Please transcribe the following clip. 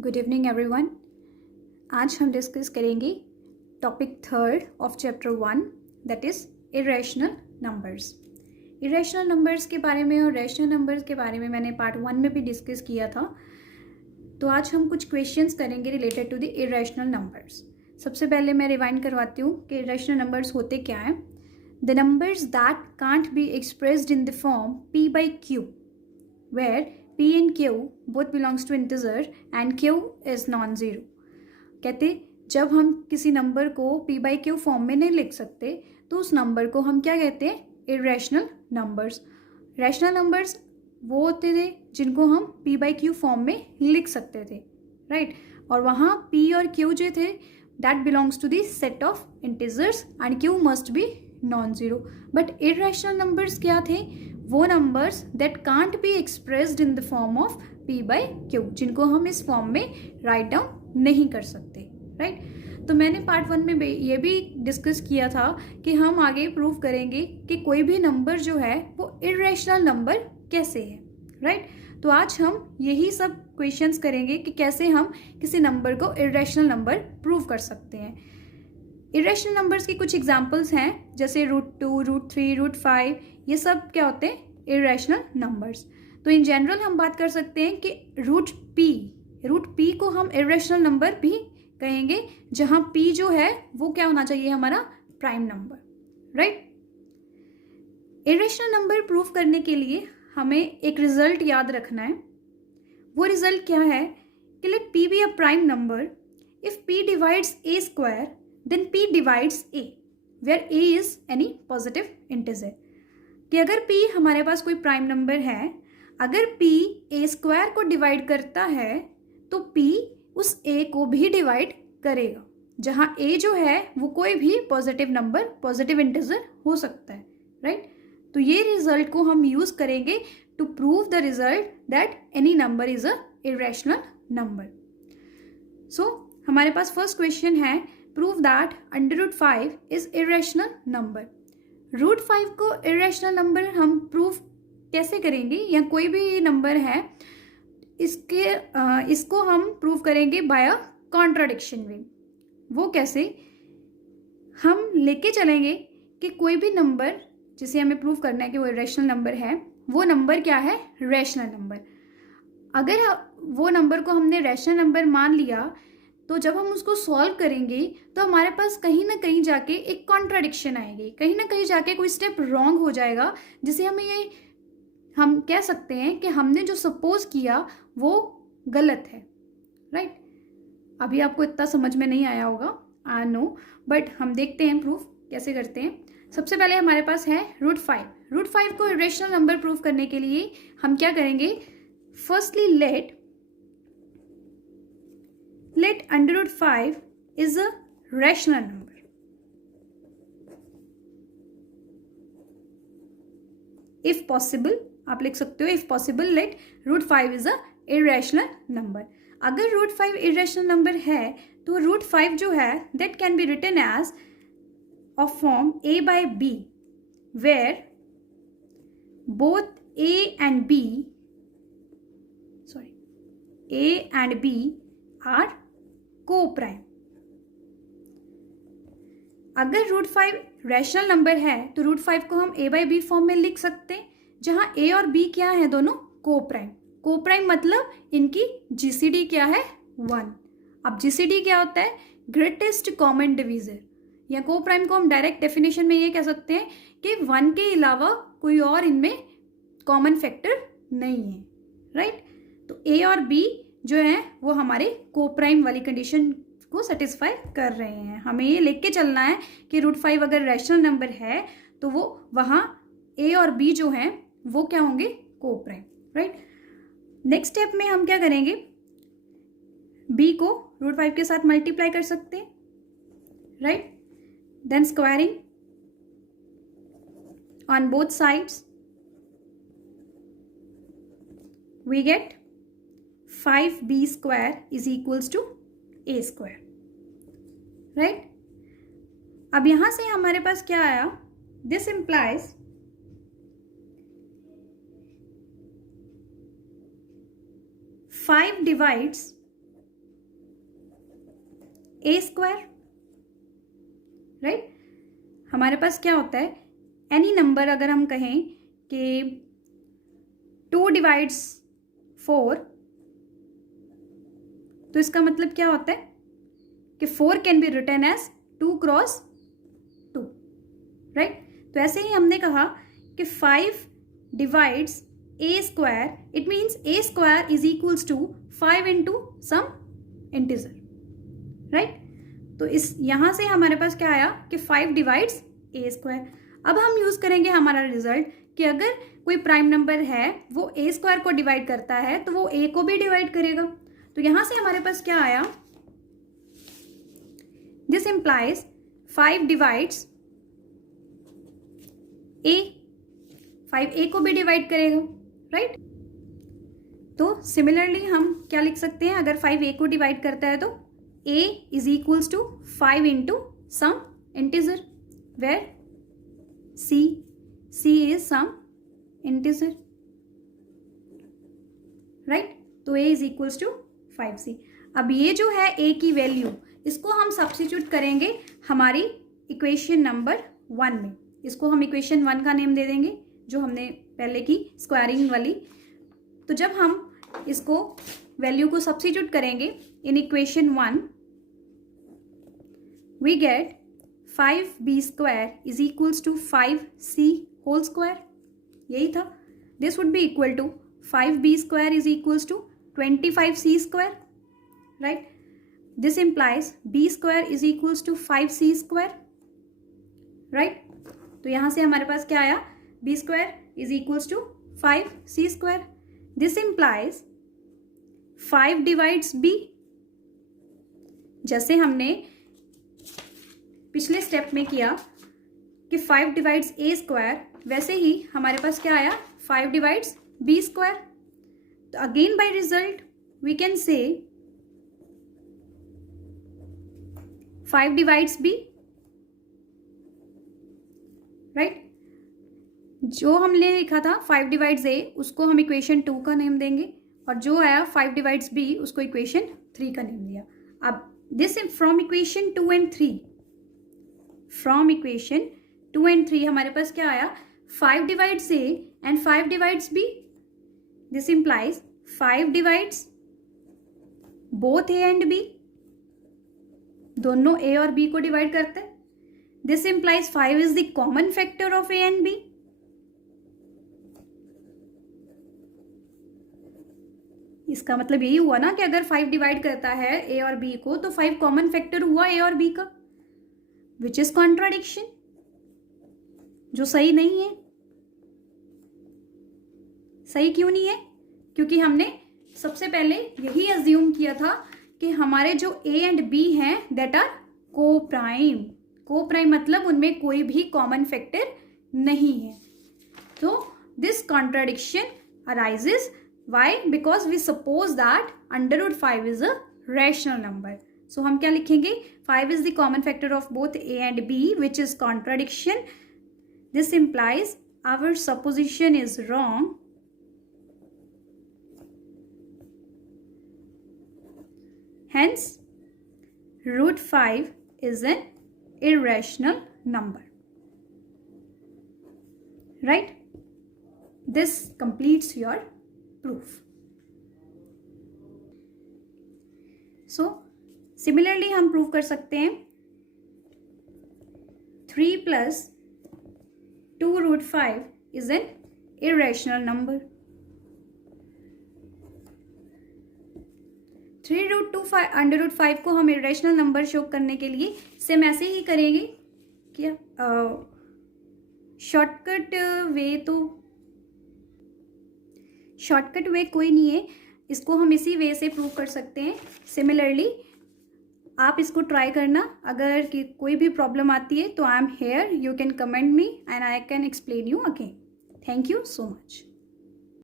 Good evening everyone. आज हम discuss करेंगे topic third of chapter 1 that is irrational numbers. Irrational numbers के बारे में और रैशनल नंबर्स के बारे में मैंने पार्ट 1 में भी डिस्कस किया था। तो आज हम कुछ क्वेश्चंस करेंगे related to the irrational numbers. सबसे पहले मैं रिवाइंड करवाती हूँ कि इरेशनल नंबर्स होते क्या हैं। The numbers that can't be expressed in the form p by q where p and q both belongs to integer and q is non-zero। कहते जब हम किसी नंबर को p by q फॉर्म में नहीं लिख सकते तो उस नंबर को हम क्या कहते हैं, इरेशनल नंबर्स। रैशनल नंबर्स वो होते थे जिनको हम p by q फॉर्म में लिख सकते थे, राइट। और वहाँ p और q जो थे that belongs to the set of integers and q must be non zero. But irrational numbers क्या थे, वो numbers that can't be expressed in the form of p by q, जिनको हम इस फॉर्म में राइट डाउन नहीं कर सकते, राइट। तो मैंने पार्ट 1 में ये भी डिस्कस किया था कि हम आगे प्रूव करेंगे कि कोई भी नंबर जो है वो इरेशनल नंबर कैसे है, राइट। तो आज हम यही सब क्वेश्चंस करेंगे कि कैसे हम किसी नंबर को इरेशनल नंबर प्रूव कर सकते हैं। इरेशनल नंबर्स की कुछ एग्जांपल्स हैं जैसे √2, √3, √5, ये सब क्या होते हैं, इरेशनल नंबर्स। तो इन जनरल हम बात कर सकते हैं कि √p को हम इरेशनल नंबर भी कहेंगे, जहां p जो है वो क्या होना चाहिए, हमारा prime number, right. Irrational number prove करने के लिए हमें एक रिजल्ट याद रखना है। वो रिजल्ट क्या है कि let p be a prime number if p divides a square then p divides a where a is any positive integer। कि अगर p हमारे पास कोई प्राइम नंबर है, अगर p a स्क्वायर को डिवाइड करता है तो p उस a को भी डिवाइड करेगा, जहां a जो है वो कोई भी पॉजिटिव नंबर, पॉजिटिव इंटीजर हो सकता है, राइट। तो ये रिजल्ट को हम यूज करेंगे to prove the result that any number is a irrational number. So हमारे पास फर्स्ट क्वेश्चन है, prove that √5 is irrational number. √5 को इरेशनल नंबर हम प्रूव कैसे करेंगे, या कोई भी नंबर है इसको हम प्रूव करेंगे बाय अ कॉन्ट्राडिक्शन वे। वो कैसे, हम लेके चलेंगे कि कोई भी नंबर जिसे हमें प्रूव करना है कि वो इरेशनल नंबर है, वो नंबर क्या है, रैशनल नंबर। अगर वो नंबर को हमने रैशनल नंबर मान लिया तो जब हम उसको सॉल्व करेंगे तो हमारे पास कहीं ना कहीं जाके एक कॉन्ट्राडिक्शन आएगी, कहीं ना कहीं जाके कोई स्टेप रॉन्ग हो जाएगा, जिसे हम कह सकते हैं कि हमने जो सपोज किया वो गलत है, राइट। अभी आपको इतना समझ में नहीं आया होगा, आई नो, बट हम देखते हैं प्रूफ कैसे करते हैं। सबसे पहले हमारे पास है √5। √5 को इरेशनल नंबर प्रूव करने के लिए हम क्या करेंगे, firstly late √5 is a rational number। If possible, आप लिख सकते हो if possible let √5 is a irrational number। अगर √5 irrational number है तो √5 जो है that can be written as of form a by b where both a and b are co-prime. अगर √5 रैशनल नंबर है तो √5 को हम a by b फॉर्म में लिख सकते हैं, जहां a और b क्या है, दोनों को-प्राइम। को-प्राइम मतलब इनकी जीसीडी क्या है, 1। अब जीसीडी क्या होता है, ग्रेटेस्ट कॉमन डिवीजर। या को-प्राइम को हम डायरेक्ट डेफिनेशन में ये कह सकते हैं कि 1 के अलावा कोई और इनमें कॉमन फैक्टर नहीं है, राइट। तो a और b जो है वो हमारे को-प्राइम वाली कंडीशन को सेटिस्फाई कर रहे हैं। हमें ये लेके चलना है कि √5 अगर रैशनल नंबर है तो वो वहाँ a और b जो हैं वो क्या होंगे, को-प्राइम, राइट। नेक्स्ट स्टेप में हम क्या करेंगे, b को √5 के साथ मल्टीप्लाई कर सकते हैं, right. Then squaring on both sides we get 5b square is equals to a square, right। अब यहां से हमारे पास क्या आया, this implies 5 divides A square, right. हमारे पास क्या होता है, एनी नंबर अगर हम कहें कि 2 डिवाइड्स 4, तो इसका मतलब क्या होता है कि 4 can be written as 2 cross 2, right. तो ऐसे ही हमने कहा कि 5 divides a square, it means a square is equals to 5 into some integer, right. तो इस यहां से हमारे पास क्या आया कि 5 डिवाइड्स ए स्क्वायर। अब हम यूज करेंगे हमारा रिजल्ट कि अगर कोई प्राइम नंबर है वो ए स्क्वायर को डिवाइड करता है तो वो ए को भी डिवाइड करेगा। तो यहां से हमारे पास क्या आया, दिस इंप्लाइज 5 डिवाइड्स ए, 5 ए को भी डिवाइड करेगा, राइट। तो सिमिलरली हम क्या लिख सकते हैं, अगर 5 ए को डिवाइड करता है तो a is equals to 5 into some integer where c is some integer, right। तो a is equals to 5c। अब ये जो है a की वैल्यू, इसको हम सब्स्टिट्यूट करेंगे हमारी इक्वेशन नंबर 1 में। इसको हम इक्वेशन 1 का नेम दे देंगे जो हमने पहले की स्क्वायरिंग वाली। तो जब हम इसको वैल्यू को सब्स्टिट्यूट करेंगे in equation 1, we get 5b square is equals to 5c whole square, यही था। this would be equal to 5b square is equals to 25c square, right। this implies b square is equals to 5c square, right। तो यहां से हमारे पास क्या आया, b square is equals to 5c square। this implies 5 divides b, जैसे हमने पिछले स्टेप में किया कि 5 डिवाइड्स ए स्क्वायर, वैसे ही हमारे पास क्या आया, 5 डिवाइड्स बी स्क्वायर। तो again by result we can say 5 divides B, right. जो हमने लिखा था 5 डिवाइड्स ए, उसको हम इक्वेशन 2 का नेम देंगे, और जो आया 5 डिवाइड्स बी, उसको इक्वेशन 3 का नेम दिया। अब this from equation 2 and 3, from equation 2 and 3 हमारे पास क्या आया, 5 divides a and 5 divides b. This implies 5 divides both a and b, दोनों ए और बी को डिवाइड करते हैं। This implies 5 is the common factor of a and b. इसका मतलब यही हुआ ना कि अगर 5 डिवाइड करता है ए और बी को तो 5 कॉमन फैक्टर हुआ ए और बी का, विच इज कॉन्ट्राडिक्शन, जो सही नहीं है। सही क्यों नहीं है, क्योंकि हमने सबसे पहले यही अज्यूम किया था कि हमारे जो ए एंड बी हैं that are coprime. Coprime मतलब उनमें कोई भी कॉमन फैक्टर नहीं है। तो this contradiction arises why, because we suppose that √5 is a rational number. सो हम क्या लिखेंगे, 5 is the common factor of both A and B, which is contradiction. This implies our supposition is wrong. Hence, √5 is an irrational number. Right? This completes your proof. So, similarly हम prove कर सकते हैं 3 + 2√5 is an irrational number. 3√5 को हम irrational number show करने के लिए same ऐसे ही करेंगे। क्या शॉर्टकट वे कोई नहीं है, इसको हम इसी वे से प्रूव कर सकते हैं। सिमिलरली आप इसको ट्राई करना, अगर कि कोई भी प्रॉब्लम आती है तो I am here, you can comment me and I can explain you again. Thank you so much.